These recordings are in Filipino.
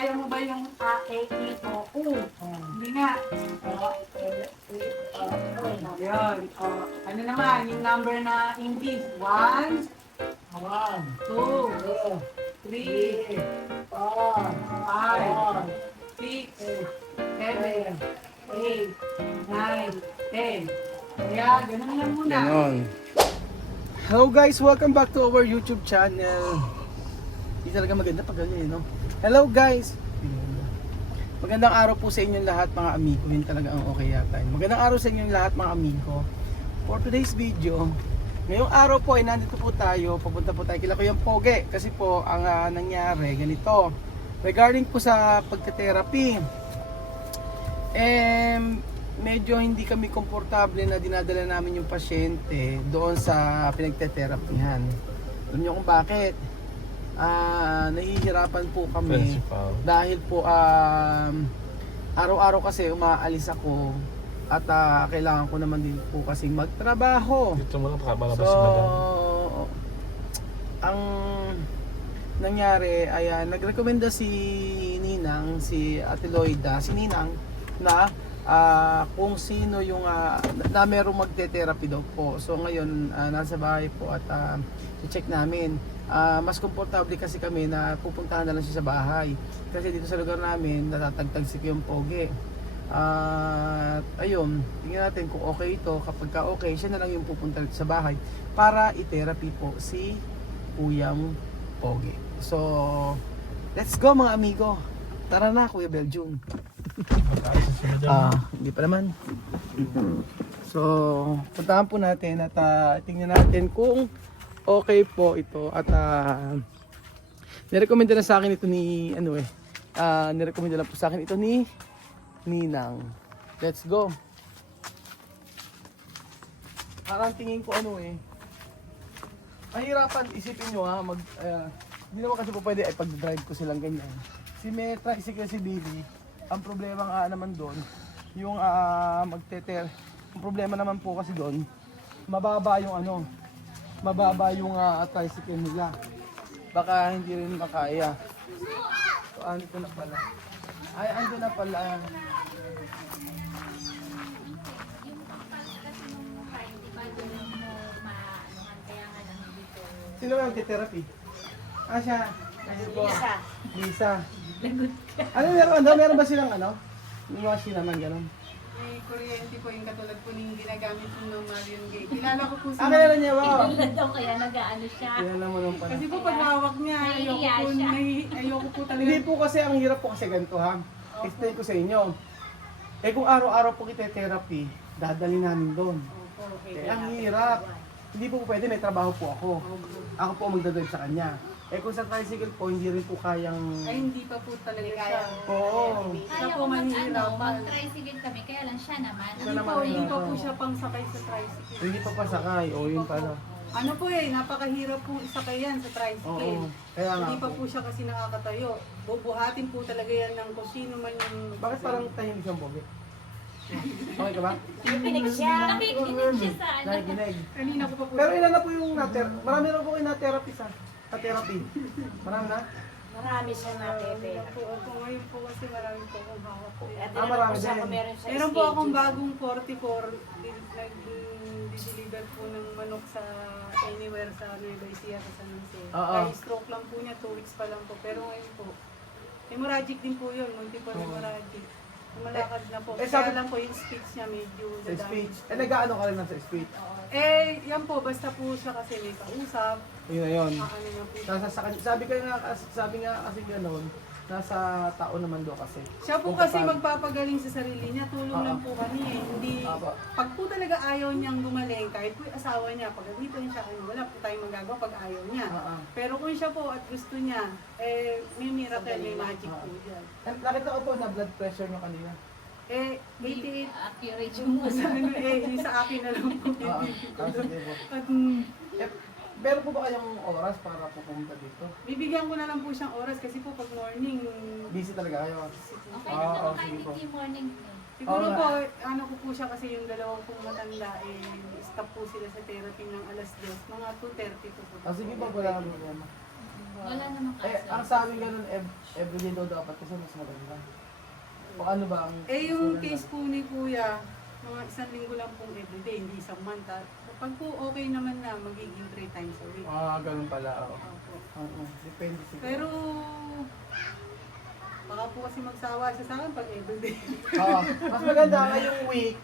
Kaya mo ba yung A, E, I, O, U? Hindi nga. Yun. Ano naman, yung number na English? 1, 2, 3, 5, 6, 7, 8, 9, 10. Kaya, ganun lang muna. Ganon. Hello guys, welcome back to our YouTube channel. Hindi talaga maganda pag ganyan, no? Hello guys! Magandang araw po sa inyong lahat mga amigo. Yun talaga ang okay yata. Magandang araw sa inyong lahat mga amigo. For today's video, ngayong araw po ay nandito po tayo. Papunta po tayo kila Kuya Poge. Kasi po ang nangyari ganito. Regarding po sa pagka-therapy. Medyo hindi kami komportable na dinadala namin yung pasyente doon sa pinagte-therapyhan. Alam niyo kung bakit? Nahihirapan po kami dahil po araw-araw kasi umaalis ako at kailangan ko naman din po kasi magtrabaho. Dito mo lang So, ang nangyari ay nagrekomenda si Ninang, si Ate Loida, si Ninang na kung sino yung na merong magte-therapy daw po. So ngayon nasa bahay po at i-check namin. Mas komportable kasi kami na pupuntahan na lang siya sa bahay. Kasi dito sa lugar namin natatagtag si Kuya Poge. Ayun, tingnan natin kung okay ito. Kapag ka okay, siya na lang yung pupunta sa bahay para i-therapy po si Kuya Poge. So, let's go mga amigo. Tara na Kuya Belgium. Hindi pa naman. So, puntahan po natin at tingnan natin kung okay po ito at nirekomenda na sa akin ito ni nirekomenda lang po sa akin ito ni Ninang. Let's go. Parang tingin ko mahirapan isipin nyo hindi naman kasi po pwede ay pag-drive ko silang ganyan. Si Metra, si Billy, ang problema nga naman doon, yung ang problema naman po kasi doon, mababa yung tricycle nila. Baka hindi rin makaya. So, ando na pala. Ando na pala. Sino ba yung therapy? Siya. Lisa. Meron ba silang yung machine naman gano'n? May kuryente po yung katulad po ng ginagamit po ng Marion Gay. Kilala ko po si Kilala niya ba? Tulad daw kaya nag-aano siya. Kilala mo nung pala. Kasi po pagwawak niya, ayoko po talaga. Hindi po kasi, ang hirap po kasi ganito ha. Explain ko sa inyo. Kung araw-araw po kita therapy, dadalhin namin doon. Ang hirap. Hindi po pwede, may trabaho po ako. Ako po ang magdadrive sa kanya. Kung sa tricycle po, hindi rin po kayang... Ay, hindi pa po talaga kaya. Oo. Kaya ko mag-tricycle kami, kaya lang siya naman. Hindi pa po siya pang sakay sa tricycle. Hindi pa pasakay. O, yun pala. Ano po napakahirap po isakay yan sa tricycle. Oo. Kaya nga Hindi pa po siya kasi nakakatayo. Bubuhatin po talaga yan ng kung sino man yung... Bakit parang tahimik siyang Poge? Okay ka ba? Nakikinig siya. Nakikinig siya sa ano. Nakikinig. Kanina ko pa po. Pero ilan na po yung marami na po kayo na-therapy therapy. Marami na? Marami siya na-therapy. Ako ngayon po kasi marami po akong hawak po. Marami din. Meron po akong bagong 44. Dideliver po ng manok sa anywhere sa Nueva Ecija sa San Jose. Ay, stroke lang po niya, 2 weeks pa lang po. Pero ngayon po, hemorrhagic din po yun, multiple hemorrhagic. Malakad na po. Kaya lang po yung speech niya medyo Sa speech. Nag-ano ka rin sa speech? Yan po, basta po siya kasi may kausap. Yun na yun. Ano na po. Sabi nga kasi gano'n, nasa tao naman do kasi. Siya po kasi magpapagaling sa sarili niya, tulong lang po kami Hindi, pag po talaga ayaw niyang gumaling, kahit po yung asawa niya, pag dito siya, wala po tayong magagawa pag ayaw niya. Pero kung siya po at gusto niya, may miracle, may magic po yan. Nakita ko po na blood pressure niyo kanina. 88. Accurate yung Yung sa akin na lang po. At Meron po ba kayong oras para pupunta dito? bibigyan ko na lang po siyang oras kasi po pag morning, Busy talaga kayo. Okay na naman kahit hindi morning. siguro po, ano ko po siya kasi yung dalawang pong matanda, stop po sila sa therapy ng alas 2, mga 2:30 po. Sige ba, wala kang problema. Wala namang Ang kaso. sa amin ganun, everyday daw dapat kasi mas maganda. O ano ba ang... Yung case po ni Kuya, mga 1 linggo lang pong everyday, hindi isang month. Pag po okay naman na, magiging 3 times a week. Ganun pala. Opo. Oo, depende siguro. Pero, baka po kasi magsawa siya sa akin pag everyday. Oo, mas maganda ngayong week,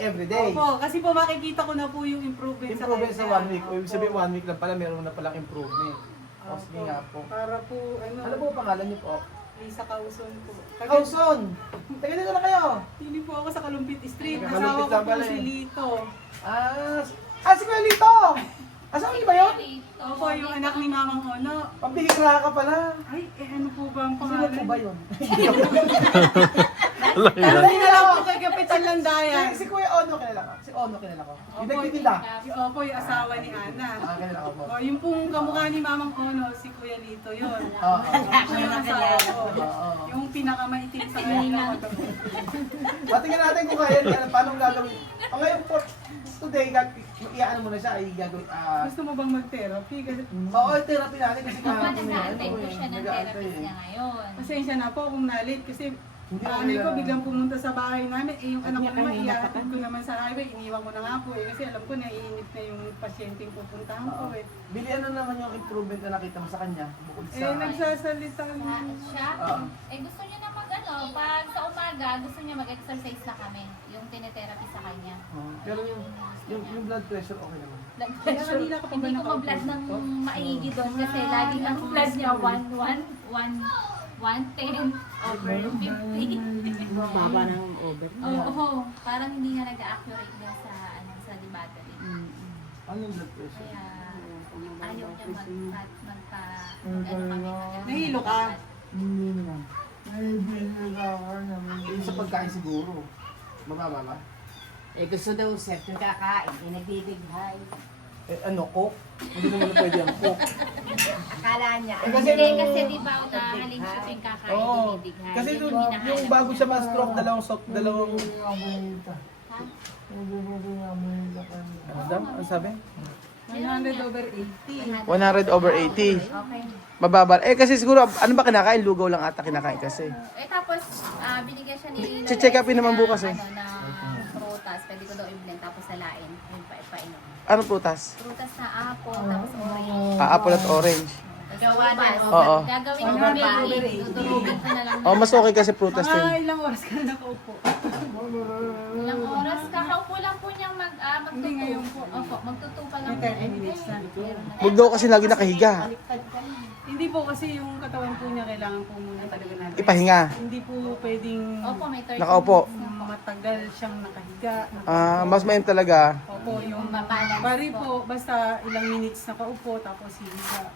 everyday. Opo, kasi po makikita ko na po yung improvement Improvement sa kanya. 1 week. O ibig sabihin 1 week lang pala, meron na palang improvement. O sige Opo. nga po. Para po, Ano po ang pangalan niyo po? Lisa Causon po. Kauson! Taga dito na kayo! Hindi po ako sa Kalumpit Street. Kalumpit Asawa ko lang po pala si eh. Lito. Si Kuya Lito! Asawa niyo ba yun? Opo, yung anak ni Mamang Ono. Pambihira ka pala. Ay, ano po ba ang Sino pangalan? po ba yun? Hindi na lang po kay Kapitan Landayan. Si Kuya Ono kilala ko. Si Ono kilala ko. Yung Opo, nagtitinda. Opo, yung asawa ni Ana. Kilala ko po. O, yung pong kamukha ni Mamang Ono, si Kuya Lito yun. Oo. Ako yung asawa ko. Oo. Yung pinakamaitim sa kanila. Patingnan natin kung kaya niya. Paano gagawin? Ngayon po, today, iaan mo na siya. Ay gagawin. Gusto mo bang mag-therapy? Kasi, Oo, therapy natin kasi Nag-aantay po siya ng therapist niya ngayon. pasensya na po kung nalit kasi Hindi nanay ko ako biglang pumunta sa bahay namin. Yung anak ko naman, iyahatid ko naman sa highway. Iniwan ko na nga po kasi alam ko naiinip na yung pasyenteng pupuntahan ko Bili, ano naman yung improvement na nakita mo sa kanya? Bukod sa... Nagsasalita Siya? Oo. Gusto niya na pag sa umaga, gusto niya mag-exercise na kami. Yung tinetherapy sa kanya. Pero yung blood pressure okay naman. Blood Kaya pressure. kanina ka pa ba Hindi ko nakaupo? ma-blood ng maigi doon kasi lagi ang blood niya 110 over 50. Mababa ng over. Oo, parang hindi nga nag-accurate na sa battery. Ano yung blood pressure? Kaya ayaw niya mag-ano kami. Nahilo ka? Hindi naman. Yung sa pagkain siguro. Mababa ba? Gusto daw sir, yung kakain, nagbibighay. Ano, coke? Hindi naman na pwede ang coke. Akala niya. Kasi di ba halin siya yung kakain, Oo. dinidighay. Kasi Yun yung, hinahanap yung bago niya. siya ma-stroke, dalawang... Ha? Ano sabi? 100 over 80. 100 over 80. Okay. Mababa. Kasi siguro, ano ba kinakain? Lugaw lang ata kinakain kasi. Tapos, binigyan siya ni Lola Che-check upin naman na, bukas eh. na prutas. Pwede ko daw i-blend tapos salain. Yung painom. Anong prutas? Prutas na apple, tapos orange. Apple at orange. Gawa na, Oo. Gagawin ko baby. Dudurugin ko na lang. Oh, mas okay kasi prutas Mga din. ilang oras ka na nakaupo. Ilang oras. Kakaupo lang po niyang Hindi ngayon po. Opo, magtutupa lang. May 30 minutes na. Huwag daw kasi lagi nakahiga. Hindi po kasi yung katawan po niya kailangan po muna talaga natin. Ipahinga. Hindi po pwedeng Opo, may 30 Nakaupo. matagal siyang nakahiga. Mas main talaga. Opo, yung Mabalance bari po. po, basta ilang minutes nakaupo tapos hihiga.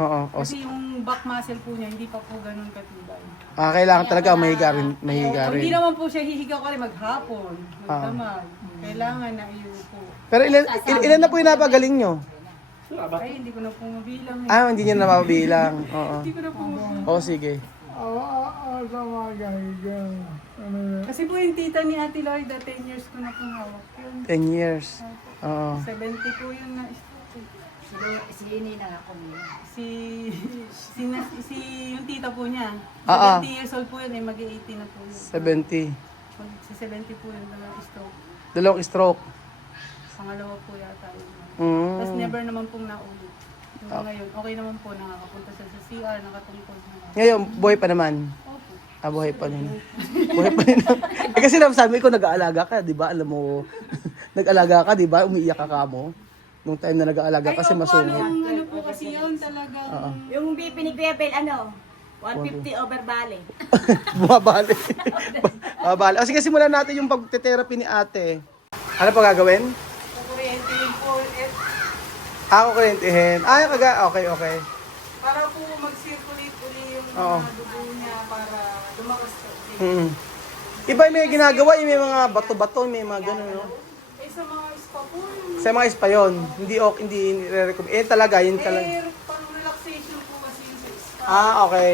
Oo. Kasi yung back muscle po niya hindi pa po ganun katibay. Kailangan talaga mahiga rin. Mahiga Hindi rin. naman po siya hihiga ko rin maghapon, magdamag. Kailangan na iupo. Pero ilan na po yung napagaling nyo? Ay, hindi ko na po mabilang. Hindi nyo na mabilang. Oo. Hindi ko na po mabilang. Oo, sige. Kasi po yung tita ni Ate Lloyda, 10 years ko na pong hawak yun. 10 years. Oo. 70 po yun na stroke. Sini na ako niya. Si yung tita po niya. Ah, ah. 70 years old po yun, mag-80 na po yun. 70. Si 70 po yun na stroke. Dalawang stroke. Pangalawa po yata yun. Mm. Tapos never naman pong naulit. Hanggang ngayon, okay naman po, nakakapunta siya sa CR, nakatungkol na. Ngayon, buhay pa naman. Opo. Buhay pa rin. Buhay pa rin. Kasi sabi ko, nag-aalaga ka, di ba? Alam mo, nag-aalaga ka, di ba? Umiiyak ka mo. Nung time na nag-aalaga kasi masungit. Ano po kasi yun talagang... Yung BP ni Kuya Bel, 150 over bali. Bumabali. Bumabali. Sige, simulan natin yung pag-therapy ni ate. Ano pa gagawin? Kuryente yun po. Ako kuryentihin. Okay. Para po mag-circulate uli yung Oo. mga dugo niya para lumakas po. Iba may ginagawa, yung may mga bato-bato, may mga gano'n, no? Sa mga spa po, Sa mga spa yun, hindi nire-recommend. Talaga, yun talaga. pang relaxation po kasi yun sa spa. Okay.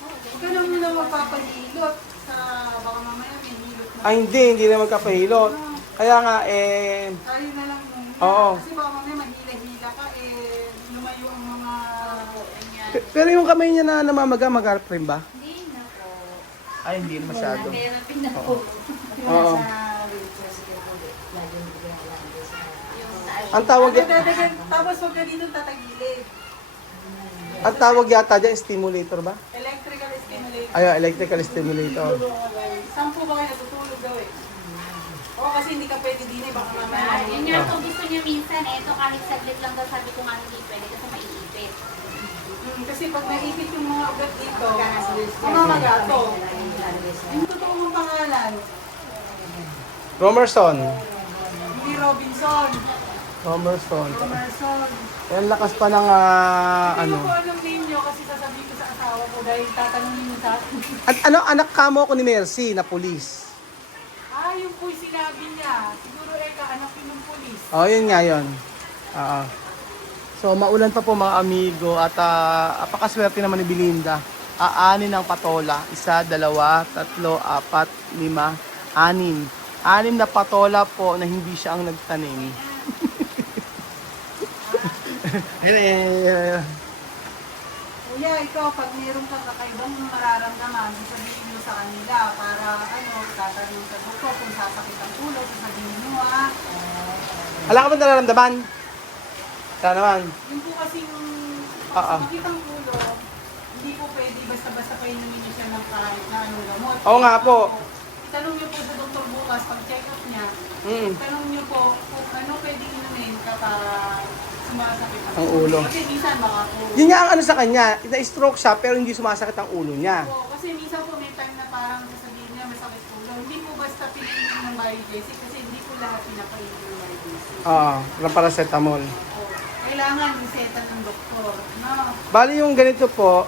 Huwag ka lang muna magpapahilot sa baka mamaya may hilot na. Hindi na magkapahilot. Kaya nga, Tayo na lang muna. Oo. Kasi baka mamaya mahila-hila ka, lumayo ang mga Pero yung kamay niya na namamaga, magarap rin ba? Hindi na po. Ay, hindi masyado. Na-therapy na po. Oo. Sa wheelchair si Kuya Puli, lagi mo bigyan Yung taas. Ang tawag, Tapos huwag ka dito tatagilid. ang tawag yata dyan, stimulator ba? Electrical stimulator. Ay, electrical stimulator. Saan po ba kayo natutulog daw eh? Oo, kasi hindi ka pwede din eh, baka mamaya. Yun nga po gusto niya minsan eh. Ito kahit saglit lang daw sabi ko nga hindi pwede kasi maiipit. Kasi pag naipit yung mga ugat dito, mamamagato. Yung totoo mong pangalan, Romerson. hindi Robinson. Romerson. Romerson. Ang lakas pa ng Hindi ano. ko anong name nyo kasi sasabihin ko sa asawa ko dahil tatanungin nyo sa akin. Ano, anak kamo ko ni Mercy na pulis. Yung po'y sinabi niya. Siguro Eka, anak yun ng polis. Oh, yun nga yun. Oo. So, maulan pa po mga amigo at apakaswerte naman ni Belinda. Aanin ng patola. 1, 2, 3, 4, 5, 6. 6 na patola po na hindi siya ang nagtanim. Kuya, ikaw, pag meron kang kakaibang mararamdaman, sabihin mo sa kanila para, tatanong sa doktor kung sasakit ang ulo, sasabihin mo Wala ka ba nararamdaman? Wala naman. Yung po kasing Oo. sakit ang ulo, hindi po pwede basta-basta painumin niyo siya ng kahit na anong gamot. Oo nga po. Itanong niyo po sa doktor bukas, pag check up niya, Mm. itanong niyo po kung ano pwede inumin kapag sumasakit Ang ulo. Kasi minsan baka po, Yun nga ang ano sa kanya. Na-stroke siya pero hindi sumasakit ang ulo niya. kasi minsan po may time na parang sasabihin niya masakit ulo. Hindi po basta pinainom ng biogesic kasi hindi po lahat pinapainom ng biogesic. Oo, ng paracetamol. Kailangan iseta ng doktor. No? Bali yung ganito po,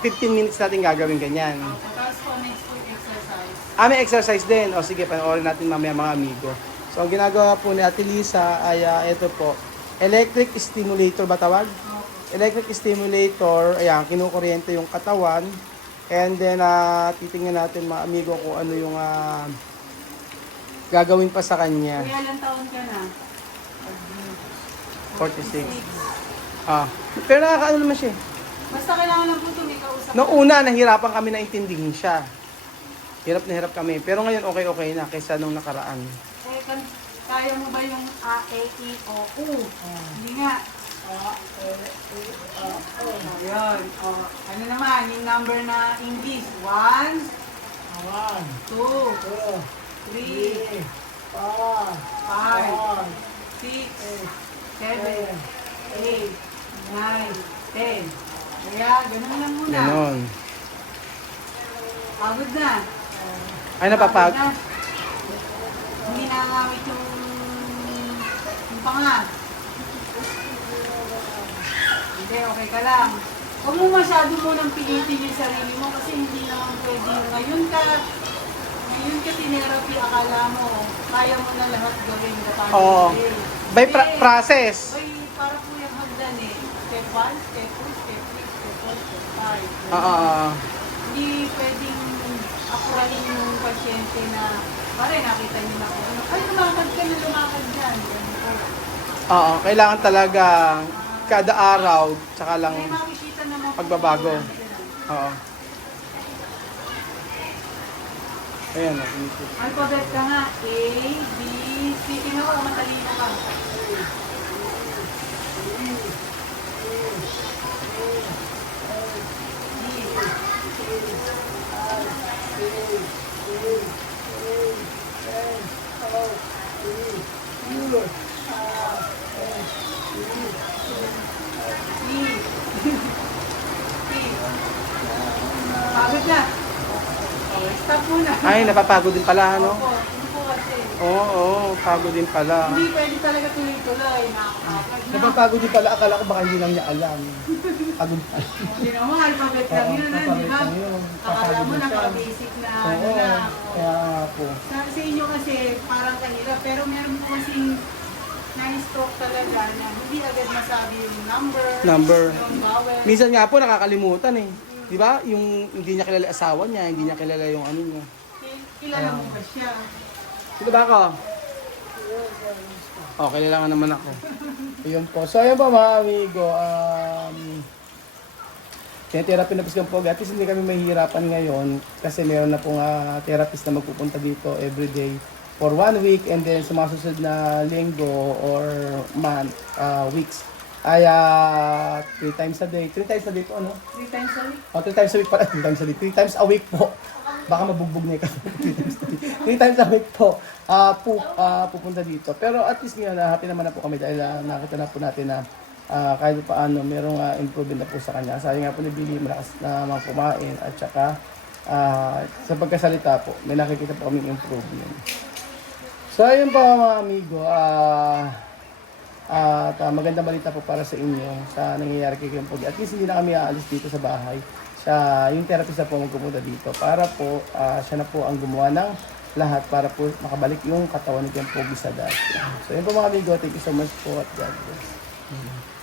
15 minutes natin gagawin ganyan. Tapos po next po exercise. May exercise din. O sige, panoorin natin mamaya mga amigo. So, ang ginagawa po ni Ate Lisa ay ito po. Electric stimulator ba tawag? Electric stimulator, ayan, kinukuryente yung katawan. And then, titingnan natin mga amigo kung ano yung gagawin pa sa kanya. Kuya, ilang taon ka na? 46. Pero nakakaano naman siya. Basta kailangan lang po ito, may kausap. Noong una, nahirapan kami na intindihin siya. Hirap na hirap kami. Pero ngayon, okay na kaysa nung nakaraan. Kaya mo ba yung A, E, I, O, U? Hindi nga. Ayun. Ano naman, yung number na English. 1, 2, 3, 5, 6, 7, 8, 9, 10. Kaya, ganun lang muna. Ganon. Pagod na. Ay, napapag. Pagod na. Hindi nangangamit yung panga. Hindi, okay ka lang. Huwag mo masyado munang pilitin yung sarili mo kasi hindi naman pwede. Ngayon ka tinerapi, akala mo, kaya mo na lahat gawin. Oo. By process. By, para po yung hagdan eh. Step 1, step 2, step 3, step 4, step 5. Oo. Hindi pwedeng akuralin yung pasyente na, pare nakita niyo na kung ano. Ay, lumakad ka na, lumakad dyan. Ganun po. Oo, kailangan talaga kada araw, tsaka lang May makikita naman po. pagbabago. Oo. Ayan, nakinisip. Alphabet ka nga. A, B, C. Tingnan ko, matalino ka. Pagod na. Stop muna. Ay, napapagod din pala, ano? Opo, ano po kasi. Oo, pagod din pala. Hindi pwede talaga tuloy-tuloy. Nakakapag na. Napapagod din pala, akala ko baka hindi lang niya alam. Pagod pala. Hindi naman, alphabet lang Oo, yun, di alphabet ba? lang yun. Akala mo Papagod na siya. napaka-basic na ano Oo, lang. kaya po. Sa inyo kasi parang kahirap, pero meron po kasing na-stroke talaga na hindi agad masabi yung Number. yung vowel. Minsan nga po nakakalimutan eh. 'Di ba? Yung hindi niya kilala asawa niya, hindi niya kilala yung ano niya. Kilala mo ba siya? Sino ba ako? Oh, kilala nga naman ako. Ayun po. So ayun po mga amigo, tinetherapy na po si Kampogi. At least hindi kami mahihirapan ngayon kasi meron na pong therapist na magpupunta dito everyday for 1 week, and then sa mga susunod na linggo or month, weeks, ay 3 times a day. 3 times a day po, ano? 3 times a week. 3 times a week pala. 3 times a day. 3 times a week po. Baka mabugbog niya ka. 3 times a week po. Pupunta dito. Pero at least ngayon, happy naman na po kami dahil nakita na po natin na kahit paano, merong improvement na po sa kanya. Sabi nga po ni Billy, malakas na mga kumain at saka sa pagkasalita po, may nakikita po kaming improvement. So ayun po mga amigo, at magandang balita po para sa inyo sa nangyayari kay Kampogi. At least hindi na kami aalis dito sa bahay. Yung therapist na po magpupunta dito para po siya na po ang gumawa ng lahat para po makabalik yung katawan ni Kampogi sa dati. So yun po mga amigo, thank you so much po at God bless.